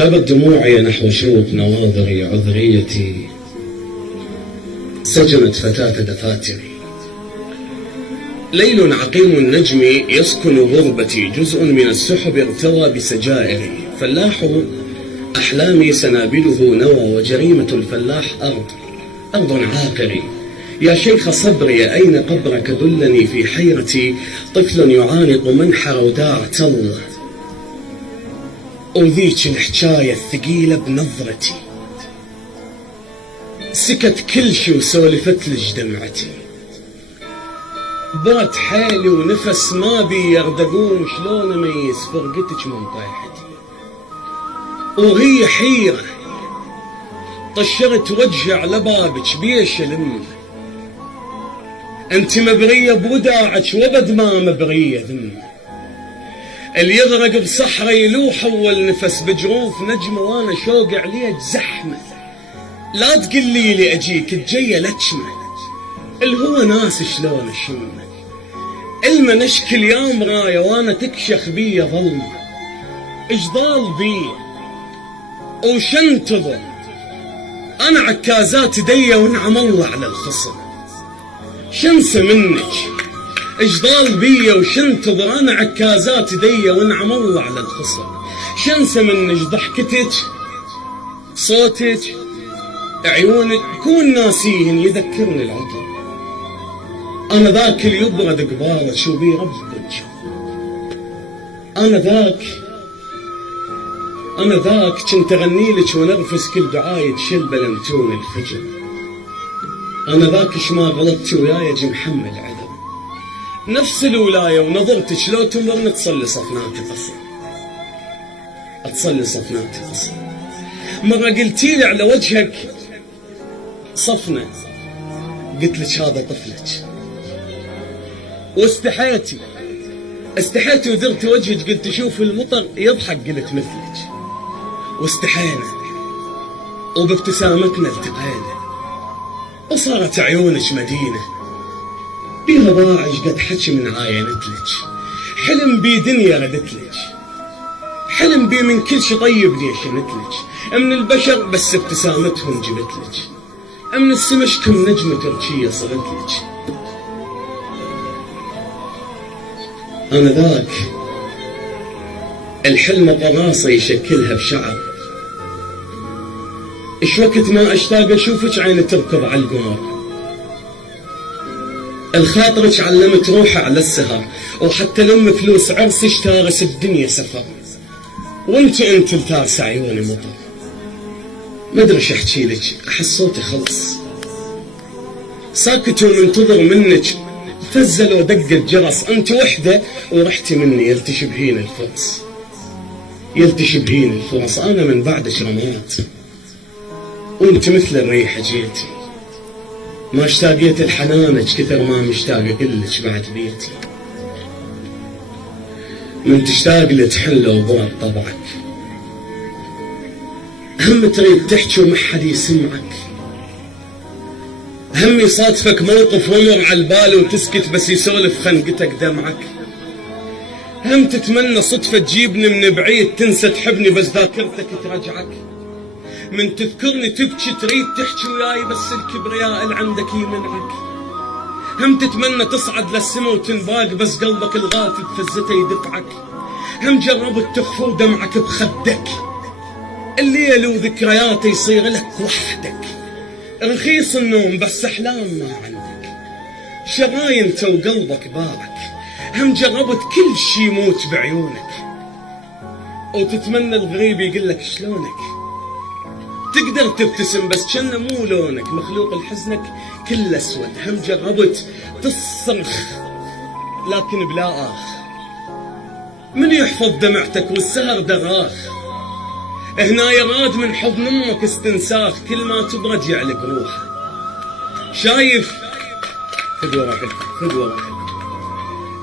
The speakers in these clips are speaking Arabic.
شابت دموعي نحو شوق نواظري عذريتي، سجنت فتاة دفاتري. ليل عقيم النجم يسكن غربتي، جزء من السحب ارتوى بسجائري. فلاح أحلامي سنابله نوى، وجريمة الفلاح أرض عاقري. يا شيخ صبري أين قبرك دلني في حيرتي، طفل يعانق منحر وداع تل. أوذيك الحجاية الثقيلة بنظرتي، سكت كل شي وسولفت لج دمعتي. برت حالي ونفس ما بي يردقون، شلون اميز فرقتك من طيحتي. وهي حيرة طشرت وجهي على بابك بيش الم، انت مبرية بوداعك وابد ما مبرية ذم. اللي يغرق بصحرا يلوح اول نفس، بجروف نجمة وانا شوق عليك زحمة. لا تقلي لي اجيك الجية لجمة، الهوى ناس شلون اشمه. المنشكل يا مراية وانا تكشخ بي ظلمة. اش ضال بي وشنتظر انا عكازات دي وانعم الله على الخصم. شنسى منك اش ضال بي وشنتظر انا عكازات دي وانعم الله على الخصم. شنسى منك ضحكتك صوتك عيونك، كون ناسيهن يذكرني العطر. انا ذاك اللي يبرد قبالك شو بي ربك. انا ذاك كنت اغني لك ونرفس كل دعاية شل بلمتون الفجر. انا ذاك ما غلطت وياي اجي محمل عذر. نفس الولاية ونظرتك لو تمرن تصلي صفنات قصر، تصلي صفنات قصر. مرة قلتي لي على وجهك صفنة، قلت لك هذا طفلك. واستحيتي ودرت وجهك، قلت شوف المطر يضحك، قلت مثلك. واستحينا وبابتسامتنا التقينا، وصارت عيونك مدينة بيها ضاعج قد حكي من عاينتلك. حلم بي دنيا ردتلك، حلم بي من كل شي طيب ليشنتلك. من البشر بس ابتسامتهم جبتلك، من السمشكم نجمة تركية صرتلك. أنا ذاك الحلم قراصة يشكلها بشعر. إيش وقت ما أشتاق أشوفك عيني تركض على القمر. الخاطرك علمت روحي على السهر، وحتى لما فلوس عرسك تارس الدنيا سفر. وانت التارس عيوني مطر. ما ادري ايش احكي لك، احس صوتي خلص. ساكت ومنتظر منك، فزل ودق الجرس. انت وحده ورحتي مني، يلتشبهين الفرص. انا من بعدك رمات، وانت مثل الريحة جيتي. ما اشتاقيت لحنانك كثر ما مشتاقة كلك بعد بيتي. من تشتاق لتحل وبرد طبعك، هم تريد تحكي وما حد يسمعك. هم يصادفك موقف ومر على البال وتسكت بس يسولف خنقتك دمعك. هم تتمنى صدفة تجيبني من بعيد، تنسى تحبني بس ذاكرتك ترجعك. من تذكرني تبكي تريد تحكي وياي بس الكبرياء اللي عندك يمنعك. هم تتمنى تصعد للسما وتنباق بس قلبك الغافل بفزته يدفعك. هم جربت تخفى ودمعك بخدك، الليل وذكرياته يصير لك وحدك. رخيص النوم بس احلام ما عندك، شراي انت وقلبك باعك. هم جربت كل شي يموت بعيونك، وتتمنى الغريب يقول لك شلونك. تقدر تبتسم بس كأنه مو لونك، مخلوق لحزنك كل اسود. هم جربت تصرخ لكن بلا اخ، من يحفظ دمعتك والسهر دراخ. هنا يراد من حضن امك استنساخ، كل ما تبرد يعلق روحه. شايف خذ ورا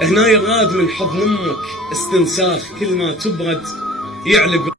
هنا يراد من حضن امك استنساخ، كل ما تبرد يعلق